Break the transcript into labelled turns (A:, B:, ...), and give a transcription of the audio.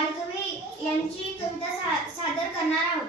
A: मालकवी यांची कविता सादर करणार आहोत.